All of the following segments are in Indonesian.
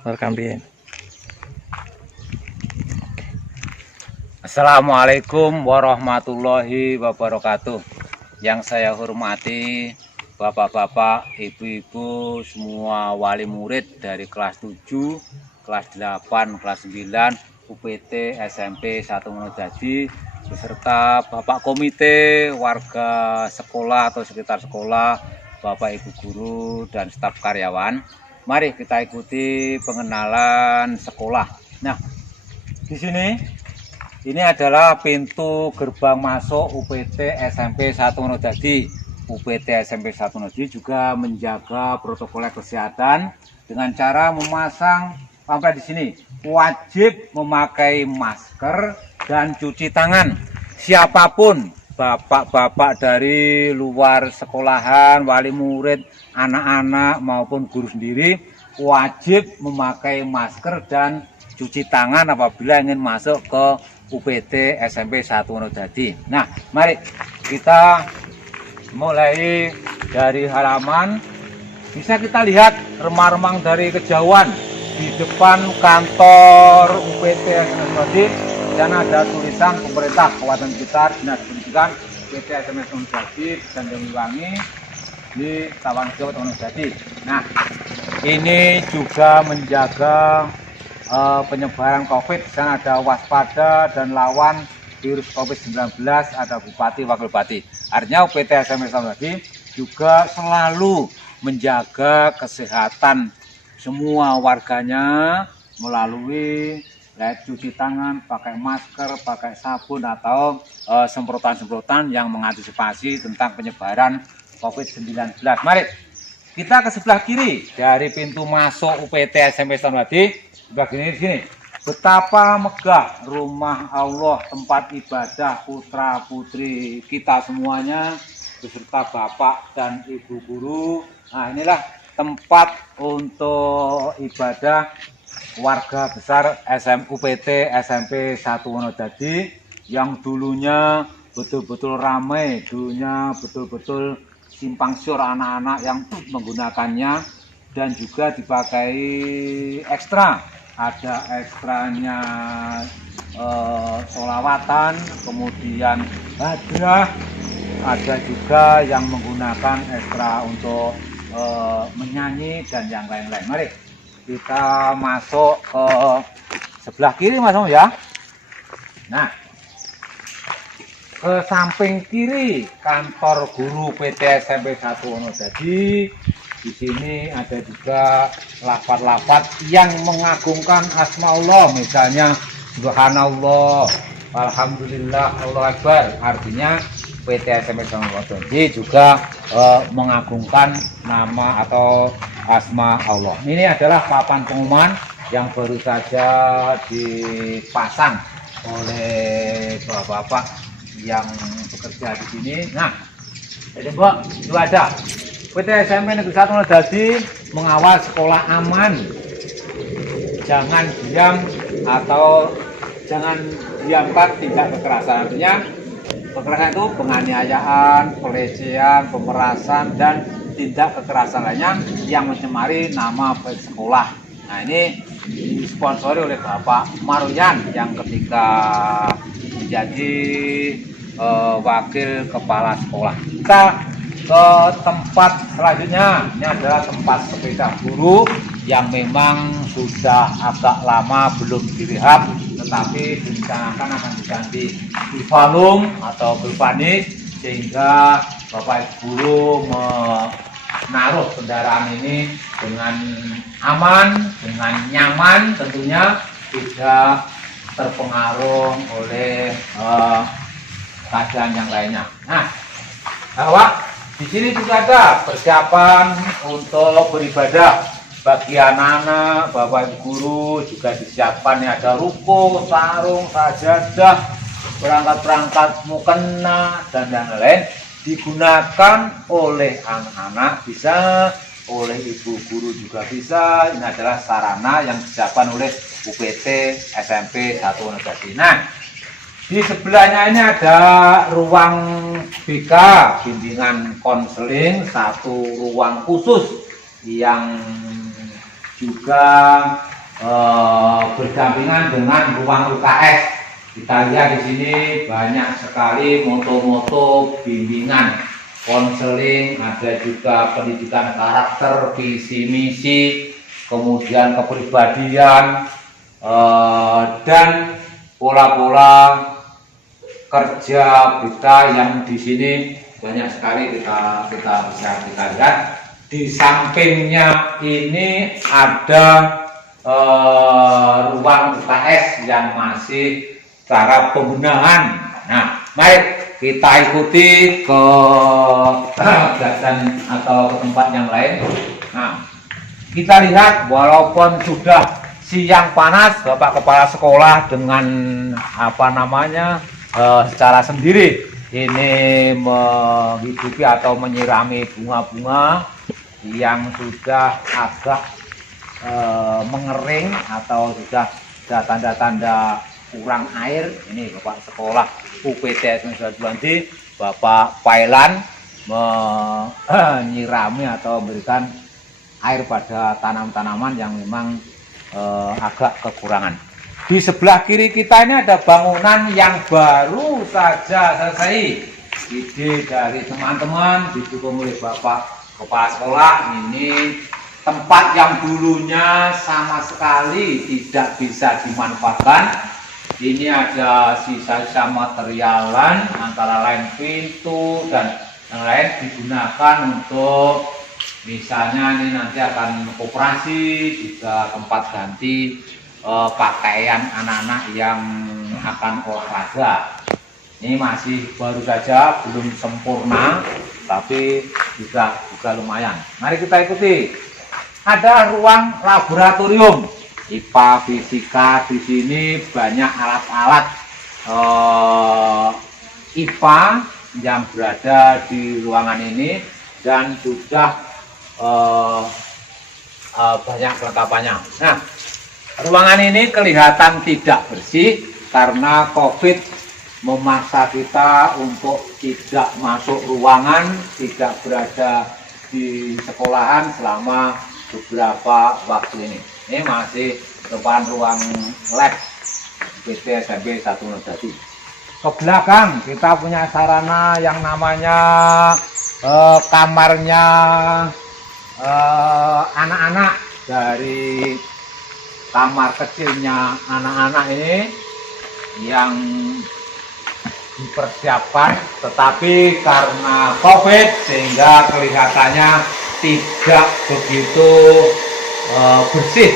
Rekam piye? Assalamualaikum warahmatullahi wabarakatuh. Yang saya hormati Bapak-bapak, Ibu-ibu, semua wali murid dari kelas 7, kelas 8, kelas 9, UPT SMP 1 Monodadi, beserta Bapak Komite, warga sekolah atau sekitar sekolah, Bapak Ibu guru dan staf karyawan. Mari kita ikuti pengenalan sekolah. Nah, di sini ini adalah pintu gerbang masuk UPT SMP 1 Monodadi. UPT SMP 1 Monodadi juga menjaga protokol kesehatan dengan cara memasang pamflet di sini. Wajib memakai masker dan cuci tangan. Siapapun, bapak-bapak dari luar sekolahan, wali murid, anak-anak maupun guru sendiri wajib memakai masker dan cuci tangan apabila ingin masuk ke UPT SMP 1 Monodadi. Nah, mari kita mulai dari halaman. Bisa kita lihat remang-remang dari kejauhan di depan kantor UPT SMP Monodadi. Dan ada tulisan pemerintah Kabupaten Blitar, Dinas Pendidikan UPT SMP Monodadi, Banyuwangi di Tawangjo Monodadi. Nah, ini juga menjaga penyebaran COVID. Di sana ada waspada dan lawan virus COVID-19, ada bupati, wakil bupati. Artinya UPT SMP Monodadi juga selalu menjaga kesehatan semua warganya melalui cuci tangan, pakai masker, pakai sabun atau semprotan-semprotan yang mengantisipasi tentang penyebaran COVID-19. Mari kita ke sebelah kiri dari pintu masuk UPT SMP Monodadi. Sebelah sini. Betapa megah rumah Allah, tempat ibadah putra putri kita semuanya beserta bapak dan ibu guru. Nah, inilah tempat untuk ibadah warga besar UPT SMP 1 Monodadi yang dulunya betul-betul ramai, dulunya betul-betul simpang siur anak-anak yang menggunakannya, dan juga dipakai ekstra. Ada ekstranya sholawatan, kemudian hadrah, ada juga yang menggunakan ekstra untuk menyanyi dan yang lain-lain. Mari kita masuk ke sebelah kiri, Mas Om ya. Nah, ke samping kiri kantor guru PT SMP 1 Monodadi. Di sini ada juga lafaz-lafaz yang mengagungkan asma Allah, misalnya Subhanallah, Alhamdulillah, Allah Akbar. Artinya PT SMP 1 Monodadi juga mengagungkan nama atau asma Allah. Ini adalah papan pengumuman yang baru saja dipasang oleh bapak-bapak yang bekerja di sini. Nah, jadi Mbak, itu ada PT SMP Negeri 1 Monodadi mengawal sekolah aman. Jangan diam atau jangan diamkan tindak kekerasan. Artinya kekerasan itu penganiayaan, pelecehan, pemerasan, dan tindak kekerasan lainnya yang mencemari nama baik sekolah. Nah, ini disponsori oleh Bapak Maruyan yang ketika menjadi wakil kepala sekolah. Kita ke tempat selanjutnya. Ini adalah tempat sepeda guru yang memang sudah agak lama belum direhab, tetapi direncanakan akan diganti bivalum atau galvanis sehingga Bapak Ibu guru menaruh kendaraan ini dengan aman, dengan nyaman, tentunya tidak terpengaruh oleh keadaan yang lainnya. Nah, bahwa di sini juga ada persiapan untuk beribadah bagi anak-anak, bapak ibu guru juga disiapkan. Ini ada ruko, sarung, sajadah, perangkat-perangkat mukena dan yang lain digunakan oleh anak-anak, bisa oleh ibu guru juga bisa. Ini adalah sarana yang disiapkan oleh UPT SMP 1 Monodadi. Nah, di sebelahnya ini ada ruang BK, bimbingan konseling, satu ruang khusus yang juga berdampingan dengan ruang UKS. Kita lihat di sini banyak sekali moto-moto bimbingan, konseling, ada juga pendidikan karakter, visi misi, kemudian kepribadian, dan pola-pola kerja kita yang di sini banyak sekali kita bisa kita lihat. Di sampingnya ini ada ruang UKS yang masih cara pembenahan. Nah, mari kita ikuti ke kegiatan atau ke tempat yang lain. Nah, kita lihat walaupun sudah siang panas, Bapak Kepala Sekolah dengan secara sendiri ini menghidupi atau menyirami bunga-bunga yang sudah agak mengering atau sudah tanda-tanda kurang air. Ini Bapak Sekolah UPTS Nusa-Dua-Bandi, Bapak Pailan menyirami atau memberikan air pada tanam-tanaman yang memang agak kekurangan. Di sebelah kiri kita ini ada bangunan yang baru saja selesai. Ide dari teman-teman didukung oleh Bapak Kepala Sekolah. Ini tempat yang dulunya sama sekali tidak bisa dimanfaatkan. Ini ada sisa-sisa materialan, antara lain pintu dan yang lain digunakan untuk misalnya ini nanti akan koperasi, juga tempat ganti pakaian anak-anak yang akan olahraga. Ini masih baru saja, belum sempurna, tapi juga lumayan. Mari kita ikuti. Ada ruang laboratorium IPA, fisika. Di sini banyak alat-alat IPA yang berada di ruangan ini dan sudah banyak kelengkapannya. Nah, ruangan ini kelihatan tidak bersih karena COVID memaksa kita untuk tidak masuk ruangan, tidak berada di sekolahan selama beberapa waktu ini. Ini masih depan ruang lab PT SMP 1 Nodadi. Ke belakang kita punya sarana yang namanya kamarnya anak-anak. Dari kamar kecilnya anak-anak ini yang dipersiapkan, tetapi karena COVID sehingga kelihatannya tidak begitu bersih.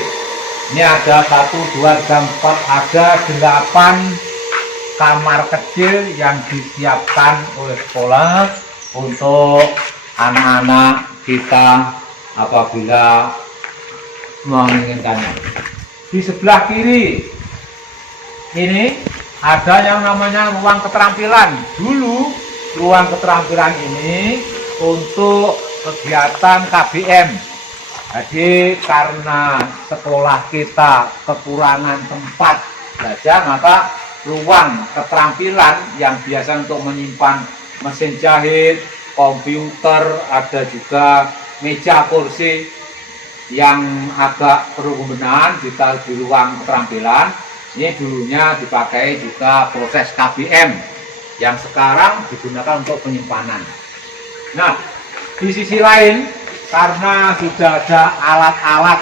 Ini ada 1, 2, 3, 4, ada 8 kamar kecil yang disiapkan oleh sekolah untuk anak-anak kita apabila menginginkannya. Di sebelah kiri ini ada yang namanya ruang keterampilan. Dulu ruang keterampilan ini untuk kegiatan KBM. Jadi karena sekolah kita kekurangan tempat belajar, maka ruang keterampilan yang biasa untuk menyimpan mesin jahit, komputer, ada juga meja kursi yang agak perlu pembenahan ditaruh di ruang keterampilan. Ini dulunya dipakai juga proses KBM yang sekarang digunakan untuk penyimpanan. Nah, di sisi lain karena sudah ada alat-alat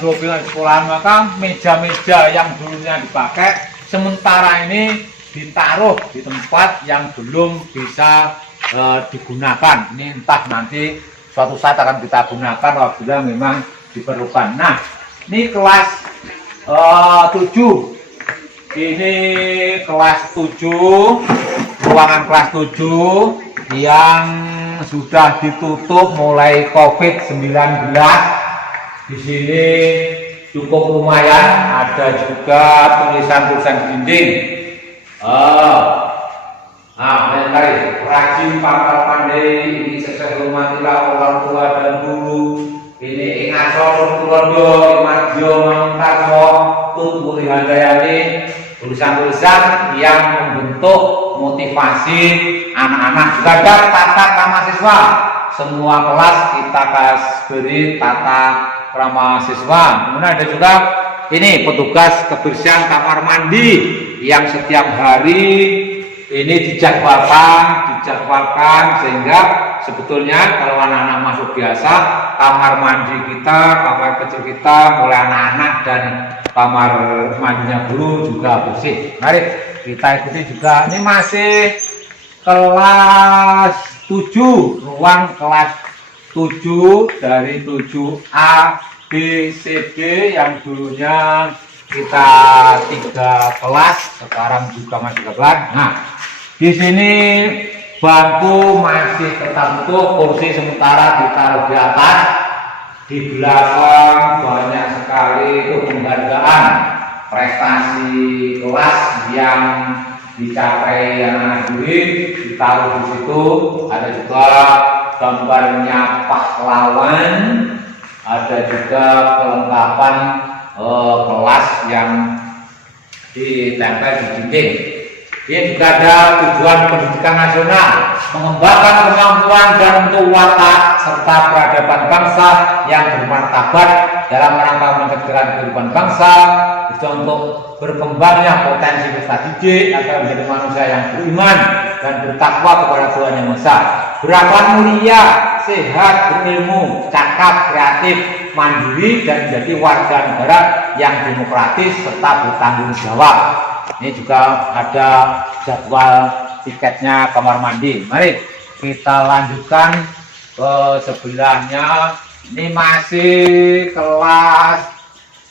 dropping sekolahan, maka meja-meja yang dulunya dipakai sementara ini ditaruh di tempat yang belum bisa digunakan. Ini entah nanti suatu saat akan kita gunakan apabila memang diperlukan. Nah, ini kelas 7. Ini kelas 7, ruangan kelas 7 yang sudah ditutup mulai COVID-19. Di sini cukup lumayan, ada juga tulisan-tulisan dinding. Rajin, pangkal pandai, ini sukses hormatilah orang tua dan guru. Ini ingat sosok Tulondo, Imadjo, Mantarso, Tuturi Handayani. Tulisan-tulisan yang membentuk motivasi anak-anak. Juga ada tata krama siswa. Semua kelas kita beri tata ramah siswa. Kemudian ada juga ini petugas kebersihan kamar mandi yang setiap hari ini dijadwalkan sehingga sebetulnya kalau anak-anak masuk biasa, kamar mandi kita, kamar kecil kita, mulai anak-anak dan kamar mandinya guru juga bersih. Mari kita ikuti juga. Ini masih kelas 7, ruang kelas 7 dari 7A B C D yang dulunya kita 3 kelas, sekarang juga masih 3 kelas. Nah, di sini bangku masih tetap utuh, kursi sementara ditaruh di atas. Di belakang banyak sekali penghargaan prestasi kelas yang dicapai anak didik ditaruh di situ. Ada juga gambarnya pahlawan, ada juga kelengkapan kelas yang ditempel di dinding. Ini juga ada tujuan pendidikan nasional, mengembangkan kemampuan dan untuk watak serta peradaban bangsa yang bermartabat dalam rangka mencerdaskan kehidupan bangsa, itu untuk berkembangnya potensi peserta didik agar menjadi manusia yang beriman dan bertakwa kepada Tuhan Yang Maha Esa, berakhlak mulia, sehat, berilmu, cakap, kreatif, mandiri, dan menjadi warga negara yang demokratis serta bertanggung jawab. Ini juga ada jadwal tiketnya kamar mandi. Mari kita lanjutkan ke sebelahnya. Ini masih kelas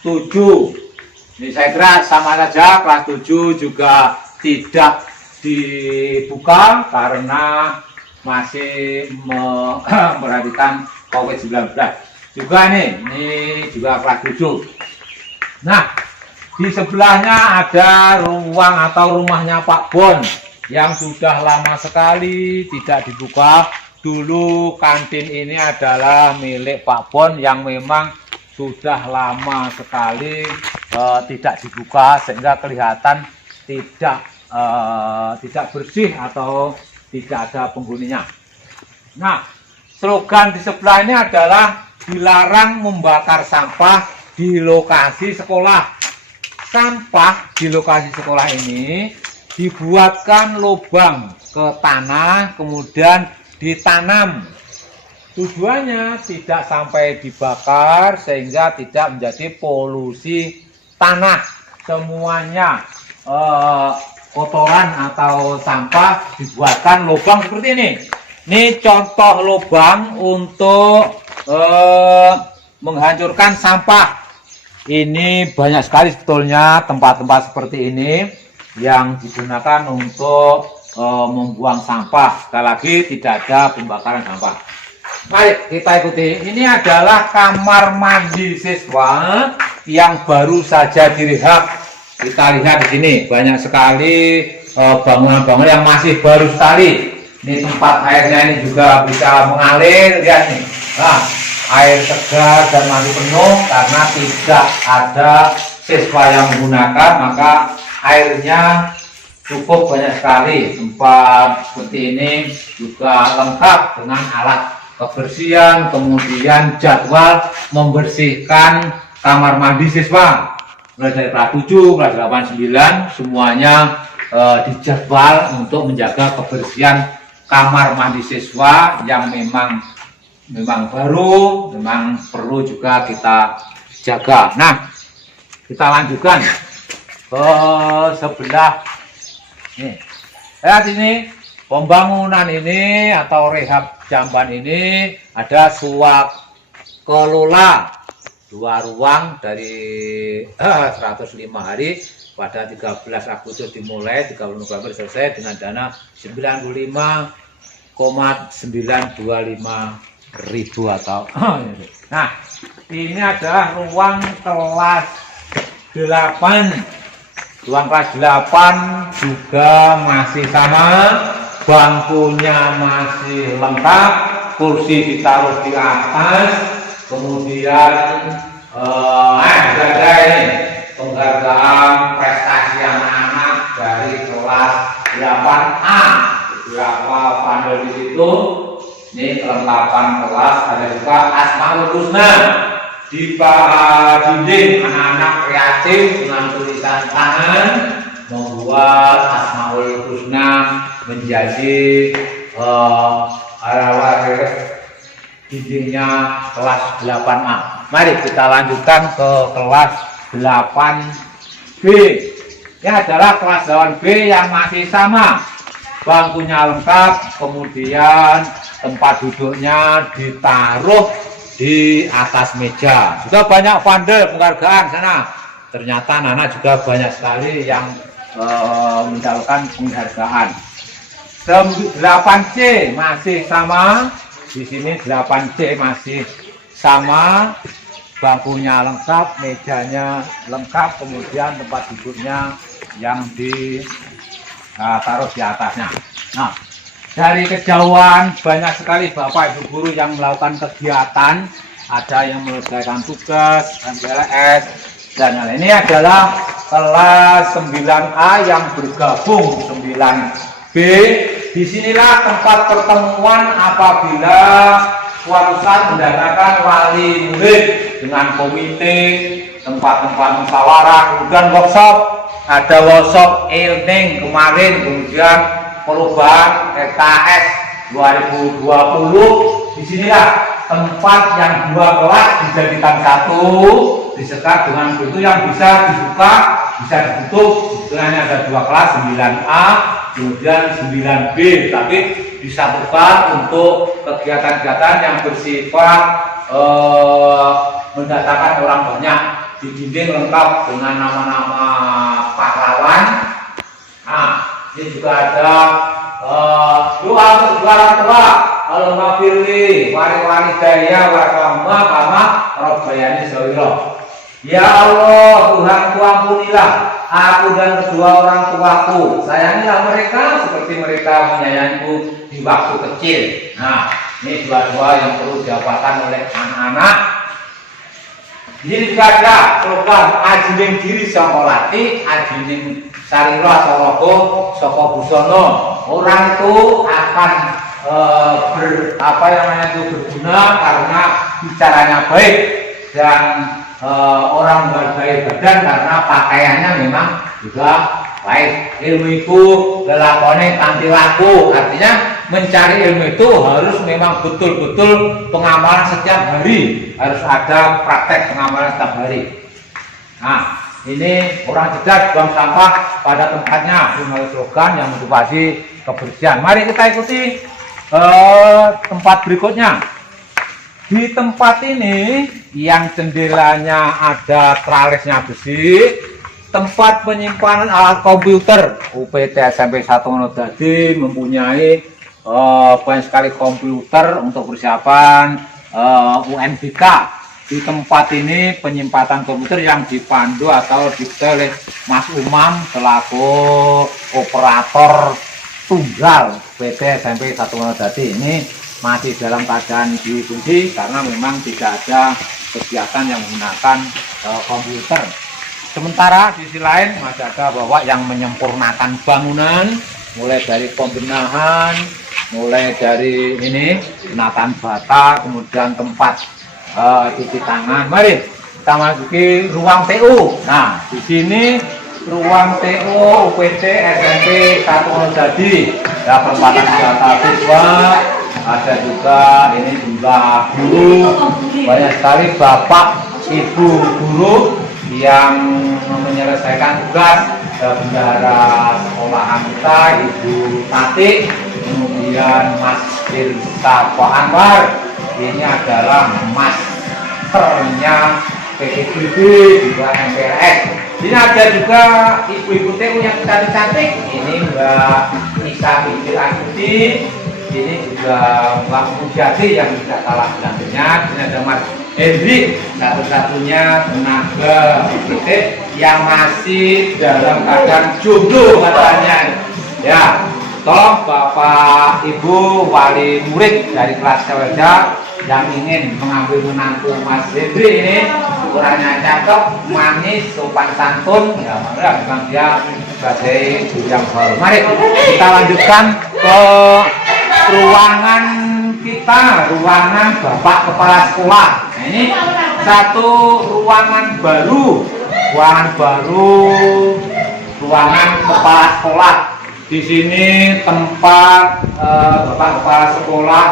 7. Ini saya kira sama saja, kelas 7 juga tidak dibuka karena masih memperhatikan COVID-19. Juga ini juga kelas 7. Nah, di sebelahnya ada ruang atau rumahnya Pak Bon yang sudah lama sekali tidak dibuka. Dulu kantin ini adalah milik Pak Bon yang memang sudah lama sekali tidak dibuka sehingga kelihatan tidak bersih atau tidak ada penghuninya. Nah, slogan di sebelah ini adalah dilarang membakar sampah di lokasi sekolah. Sampah di lokasi sekolah ini dibuatkan lubang ke tanah, kemudian ditanam. Tujuannya tidak sampai dibakar sehingga tidak menjadi polusi tanah. Semuanya kotoran atau sampah dibuatkan lubang seperti ini. Ini contoh lubang untuk menghancurkan sampah. Ini banyak sekali sebetulnya tempat-tempat seperti ini yang digunakan untuk membuang sampah. Sekali lagi tidak ada pembakaran sampah. Mari kita ikuti. Ini adalah kamar mandi siswa yang baru saja direhab. Kita lihat di sini banyak sekali bangunan-bangunan yang masih baru sekali. Ini tempat airnya ini juga bisa mengalir, lihat nih. Nah, air segar dan masih penuh karena tidak ada siswa yang menggunakan, maka airnya cukup banyak sekali. Tempat seperti ini juga lengkap dengan alat kebersihan, kemudian jadwal membersihkan kamar mandi siswa. Mulai dari kelas 7, kelas 8, 9 semuanya dijadwal untuk menjaga kebersihan kamar mandi siswa yang memang baru, memang perlu juga kita jaga. Nah, kita lanjutkan ke sebelah. Nih, lihat ini pembangunan ini atau rehab jamban ini ada suak kelola 2 ruang dari 105 hari pada 13 Agustus dimulai, 30 November selesai dengan dana 95,925.000 atau nah, ini adalah ruang kelas 8. Ruang kelas 8 juga masih sama, bangkunya masih lengkap, kursi ditaruh di atas, kemudian ada ini penghargaan prestasi anak-anak dari kelas 8A, beberapa panel di situ. Ini kelengkapan kelas, ada juga Asmaul Husna. di dinding anak-anak kreatif dengan tulisan tangan membuat Asmaul Husna menjadi dindingnya kelas 8A. Mari kita lanjutkan ke kelas 8B. Ini adalah kelas 8B yang masih sama, bangkunya lengkap, kemudian tempat duduknya ditaruh di atas meja. Juga banyak vandel penghargaan sana. Ternyata Nana juga banyak sekali yang mendapatkan penghargaan. 8C masih sama. Di sini 8C masih sama. Bangkunya lengkap, mejanya lengkap, kemudian tempat duduknya yang ditaruh di atasnya. Nah, dari kejauhan banyak sekali Bapak Ibu guru yang melakukan kegiatan, ada yang menyelesaikan tugas, MPLS, dan lain. Ini adalah kelas 9A yang bergabung 9B. Disinilah tempat pertemuan apabila suatu saat mendatangkan wali murid dengan komite, tempat-tempat musyawarah, kemudian workshop. Ada workshop ilning kemarin, kemudian perubahan RKS 2020. Disinilah tempat yang dua kelas dijadikan satu, disekat dengan pintu yang bisa dibuka, bisa ditutup. Istilahnya ada dua kelas, 9A, kemudian 9B, tapi disatukan untuk kegiatan-kegiatan yang bersifat mendatangkan orang banyak. Di dinding lengkap dengan nama-nama pahlawan. Nah, ini juga ada doa untuk orang tua. Allahumma firli wali daya wasama kama rabbayani shaghira. Ya Allah, Tuhanku ampunilah aku dan kedua orang tuaku. Sayangilah mereka seperti mereka menyayangiku di waktu kecil. Nah, ini dua-dua yang perlu didapatkan oleh anak-anak. Ini juga ada program ajining diri Sokolati, ajining sarira Sorogo, Soko Busono. Orang itu akan berguna karena bicaranya baik dan orang menghargai badan karena pakaiannya memang juga baik. Ilmu itu lelakone kanthi laku, artinya mencari ilmu itu harus memang betul-betul pengamalan setiap hari, harus ada praktek pengamalan setiap hari. Nah, ini orang cerdas buang sampah pada tempatnya, ini slogan yang motivasi kebersihan. Mari kita ikuti tempat berikutnya. Di tempat ini yang jendelanya ada tralisnya besi, tempat penyimpanan alat komputer. UPT SMP 1 Wonodadi mempunyai banyak sekali komputer untuk persiapan UNBK. Di tempat ini penyimpanan komputer yang dipandu atau didikte oleh Mas Umam selaku operator tunggal PT SMP 1 Wonodadi. Ini masih dalam keadaan dikunci karena memang tidak ada kegiatan yang menggunakan komputer. Sementara di sisi lain masih ada bapak yang menyempurnakan bangunan, mulai dari pembenahan, mulai dari ini penataan bata, kemudian tempat cuci tangan. Mari kita masuki ruang TU. Nah, di sini ruang TU UPT SMP 1 Wonodadi. Ada perempatan wisata siswa, ada juga ini jumlah guru, banyak sekali bapak ibu guru yang menyelesaikan tugas. Bendahara sekolahan kita Ibu Tati, kemudian Mas Dirta Anwar, ini adalah masternya PPBB juga MPLS. Ini ada juga ibu-ibu TU yang cantik-cantik. Ini Mbak Nisa Binti Astuti, ini juga Mbak Mujadi yang tidak kalah gantengnya. Ini ada Mas Hendri, satu-satunya tenaga IPT yang masih dalam keadaan jomblo katanya. Ya, tolong Bapak Ibu wali murid dari kelas Cawerja yang ingin mengambil menantu Mas Hendri ini, ukurannya cakep, manis, sopan santun, ya memang dia sebagai guru yang baru. Mari kita lanjutkan ke ruangan kita, ruangan Bapak Kepala Sekolah. Nah, ini satu ruangan baru, ruangan kepala sekolah. Di sini tempat Bapak Kepala Sekolah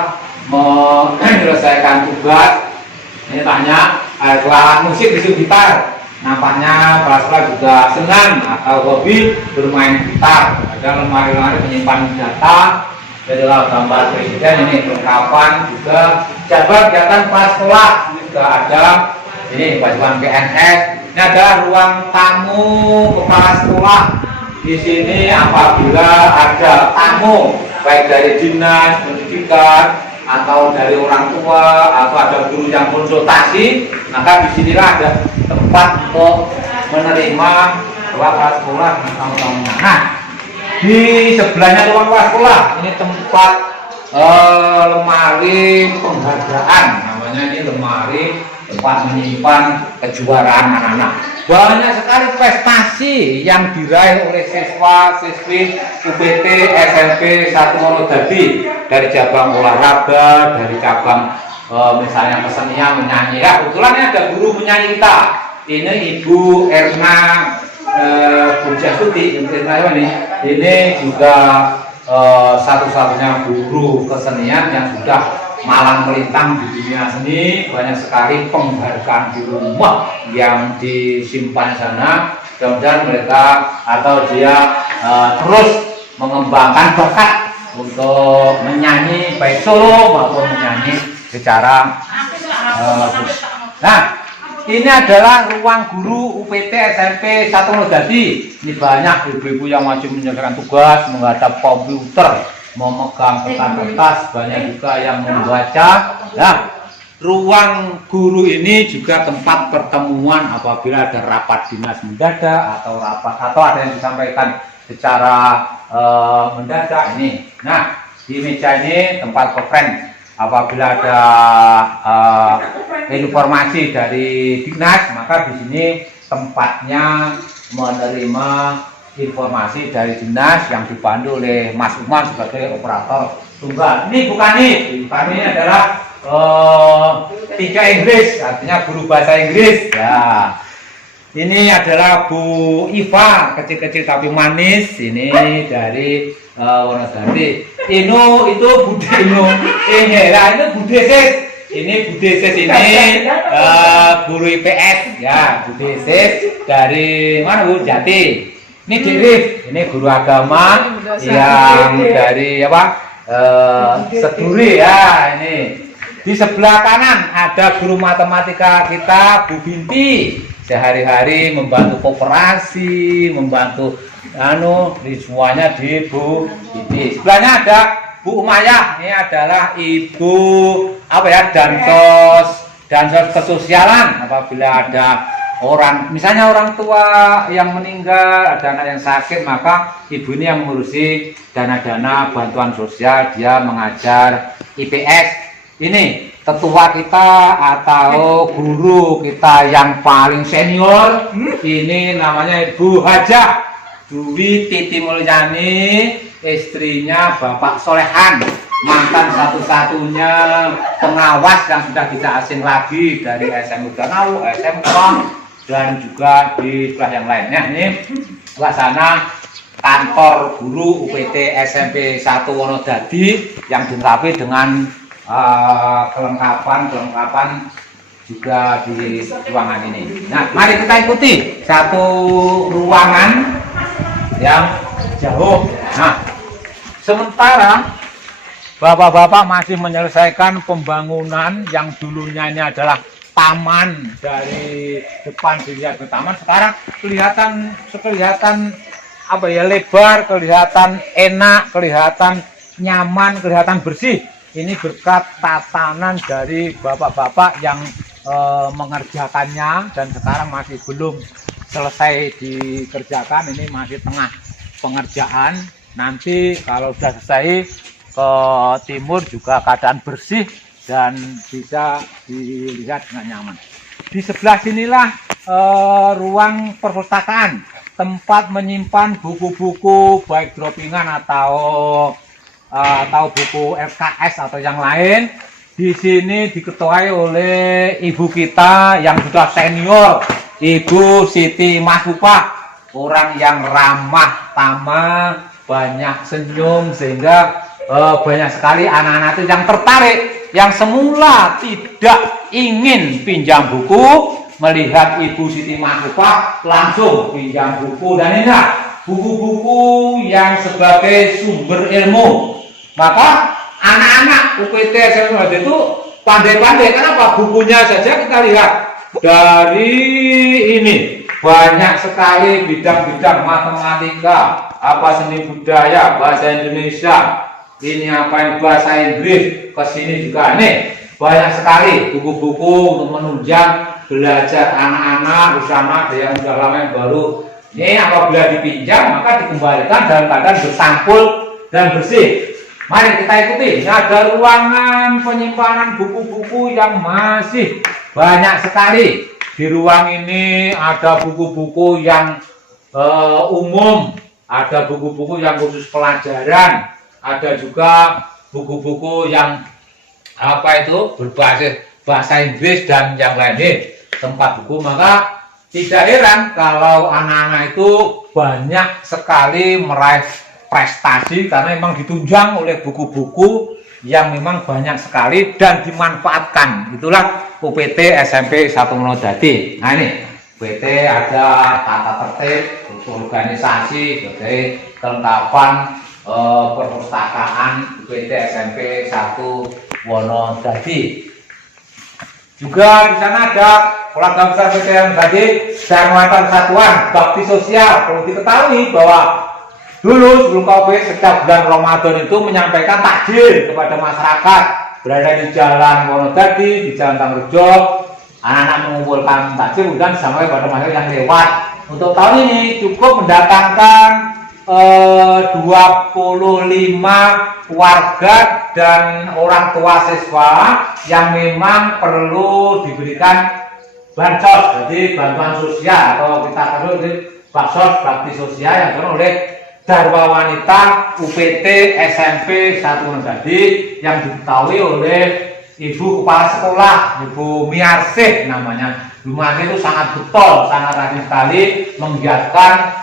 menyelesaikan tugas. Ini tanya alat musik di gitar. Nampaknya kepala sekolah juga senang atau hobi bermain gitar. Ada lemari-lemari penyimpan data. Jadi gambar presiden, ini kelengkapan juga jadwal kegiatan kepala sekolah. Ini juga ada ini bajuan PNS. Ini ada ruang tamu kepala sekolah. Di sini apabila ada tamu baik dari dinas pendidikan atau dari orang tua atau ada guru yang konsultasi, maka disinilah ada tempat untuk menerima kepala sekolah atau tamunya. Nah, di sebelahnya ruang kepala sekolah ini tempat lemari penghargaan, namanya ini lemari tempat menyimpan kejuaraan anak-anak. Banyak sekali prestasi yang diraih oleh siswa-siswi UPT SMP 1 Wonodadi dari cabang olahraga, dari cabang misalnya kesenian menyanyi. Ya, kebetulan ini ada guru menyanyi kita. Ini Ibu Erna Bujastuti, ini juga satu-satunya guru kesenian yang sudah malang melintang di dunia seni. Banyak sekali penghargaan di rumah yang disimpan sana. Mudah-mudahan mereka atau dia terus mengembangkan bakat untuk menyanyi baik solo maupun menyanyi secara Nah, ini adalah ruang guru UPT SMP 1 Wonodadi. Ini banyak ibu-ibu yang masih menyelesaikan tugas, menghadap komputer, memegang kertas, banyak juga yang membaca. Nah, ruang guru ini juga tempat pertemuan apabila ada rapat dinas mendadak atau ada yang disampaikan secara mendadak ini. Nah, di meja ini tempat konferensi apabila ada informasi dari dinas, maka di sini tempatnya menerima informasi dari dinas yang dipandu oleh Mas Umar sebagai operator tunggal. Ini bukan ini adalah tiga Inggris, artinya guru bahasa Inggris. Ya, ini adalah Bu Iva, kecil-kecil tapi manis. Ini dari Wonodadi. Itu Bude Inu. Itu Bude Sis. Ini Bude Sis ini guru IPS. Ya, Bude Sis dari mana Bu? Jati. Ini Dirif, ini guru agama yang dari Seduri ya. Ini di sebelah kanan ada guru matematika kita Bu Binti, sehari-hari membantu koperasi, membantu di semuanya di Bu Binti. Sebelahnya ada Bu Umayah, ini adalah ibu dansos kesosialan apabila ada misalnya orang tua yang meninggal, ada anak yang sakit, maka ibu ini yang mengurusi dana-dana bantuan sosial, dia mengajar IPS. Ini tetua kita atau guru kita yang paling senior, ini namanya Ibu Hajah Dwi Titi Mulyani, istrinya Bapak Solehan, mantan satu-satunya pengawas yang sudah tidak asing lagi dari SMU Danau, SMK, dan juga di sekolah yang lainnya. Ini pelaksana kantor guru UPT SMP 1 Wonodadi yang dilengkapi dengan kelengkapan juga di ruangan ini. Nah, mari kita ikuti satu ruangan yang jauh. Nah, sementara bapak-bapak masih menyelesaikan pembangunan yang dulunya ini adalah taman, dari depan dilihat ke taman, sekarang kelihatan lebar, kelihatan enak, kelihatan nyaman, kelihatan bersih. Ini berkat tatanan dari bapak-bapak yang mengerjakannya, dan sekarang masih belum selesai dikerjakan. Ini masih tengah pengerjaan. Nanti kalau sudah selesai ke timur juga keadaan bersih dan bisa dilihat dengan nyaman. Di sebelah sinilah ruang perpustakaan, tempat menyimpan buku-buku baik droppingan atau buku FKS atau yang lain. di sini diketuai oleh ibu kita yang sudah senior, Ibu Siti Masupah, orang yang ramah tamah, banyak senyum, sehingga banyak sekali anak-anak itu yang tertarik, yang semula tidak ingin pinjam buku, melihat Ibu Siti Masupah langsung pinjam buku, dan ini buku-buku yang sebagai sumber ilmu. Maka anak-anak UPT SMP itu pandai-pandai. Kenapa? Bukunya saja kita lihat dari ini banyak sekali bidang-bidang matematika, apa seni budaya, bahasa Indonesia, ini apa yang bahasa Inggris, kesini juga nih banyak sekali buku-buku untuk menunjang belajar anak-anak di sana, yang sudah lama yang baru. Ini apabila dipinjam maka dikembalikan dalam keadaan bersampul dan bersih. Mari kita ikuti. Ini ada ruangan penyimpanan buku-buku yang masih banyak sekali. Di ruang ini ada buku-buku yang umum, ada buku-buku yang khusus pelajaran, ada juga buku-buku yang berbasis bahasa Inggris dan yang lainnya, tempat buku. Maka tidak heran kalau anak-anak itu banyak sekali meraih prestasi karena memang ditunjang oleh buku-buku yang memang banyak sekali dan dimanfaatkan. Itulah UPT SMP 1 Monodadi. Nah ini UPT ada tata tertib, organisasi, sebagai kelengkapan perpustakaan UPT SMP 1 Monodadi. Juga di sana ada keluarga besar UPT Monodadi dan Muatan Satuan Bakti Sosial. Perlu diketahui bahwa dulu sebelum COVID, setiap bulan Ramadan itu menyampaikan takjil kepada masyarakat berada di Jalan Monodadi, di Jalan Tangrejo. Anak-anak mengumpulkan takjil dan sampai pada masyarakat yang lewat. Untuk tahun ini cukup mendatangkan 25 warga dan orang tua siswa yang memang perlu diberikan bansos, jadi bantuan sosial atau kita kenal bansos bakti sosial yang dilakukan oleh Darma Wanita UPT SMP 1 Monodadi yang diketahui oleh Ibu Kepala Sekolah, Ibu Miarsih namanya. Ibu Miarsih itu sangat betul, sangat rajin sekali menggiatkan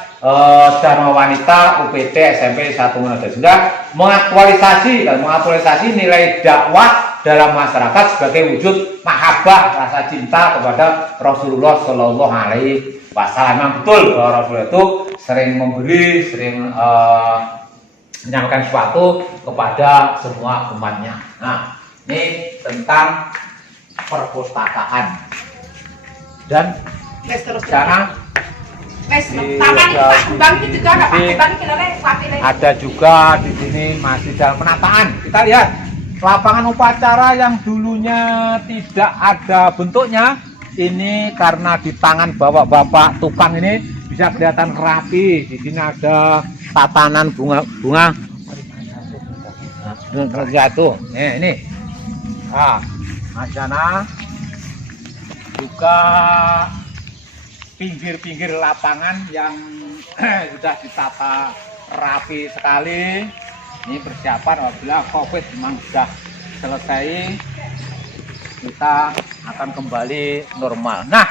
Darma Wanita UPT SMP 1 Monodadi, sudah mengaktualisasi nilai dakwah dalam masyarakat sebagai wujud mahabbah, rasa cinta kepada Rasulullah Shallallahu Alaihi Wasallam. Memang betul bahwa Rasulullah itu sering memberi, sering menyampaikan sesuatu kepada semua umatnya. Nah, ini tentang perpustakaan. Dan sekarang ada juga di sini masih dalam penataan. Kita lihat lapangan upacara yang dulunya tidak ada bentuknya. Ini karena di tangan bapak-bapak tukang ini bisa kelihatan rapi. Di sini ada tatanan bunga-bunga. Jatuh. Ini. Sana juga pinggir-pinggir lapangan yang sudah ditata rapi sekali. Ini persiapan apabila COVID memang sudah selesai, kita akan kembali normal. Nah,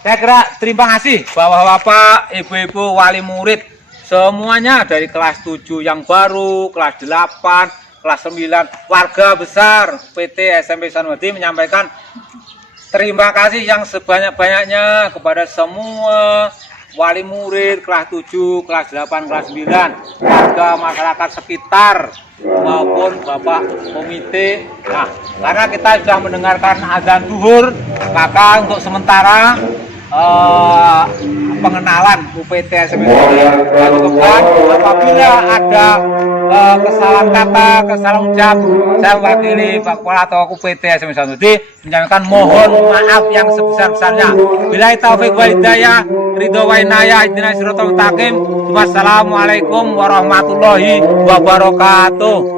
saya kira terima kasih Bapak-bapak, Ibu-ibu, wali murid semuanya dari kelas 7 yang baru, kelas 8, kelas 9, warga besar PT SMP 1 Monodadi menyampaikan terima kasih yang sebanyak-banyaknya kepada semua wali murid kelas 7, kelas 8, kelas 9, warga masyarakat sekitar maupun Bapak komite. Nah, karena kita sudah mendengarkan azan zuhur, maka untuk sementara pengenalan UPT SMP lakukan. Apabila ada kesalahan kata, kesalahan ucap, saya mewakili Pak Kepala atau UPT SMP 1 Monodadi menyampaikan mohon maaf yang sebesar-besarnya. Billahi taufik wal hidayah, ridho wa inayah, ihdinas siratal mustaqim. Wassalamualaikum warahmatullahi wabarakatuh.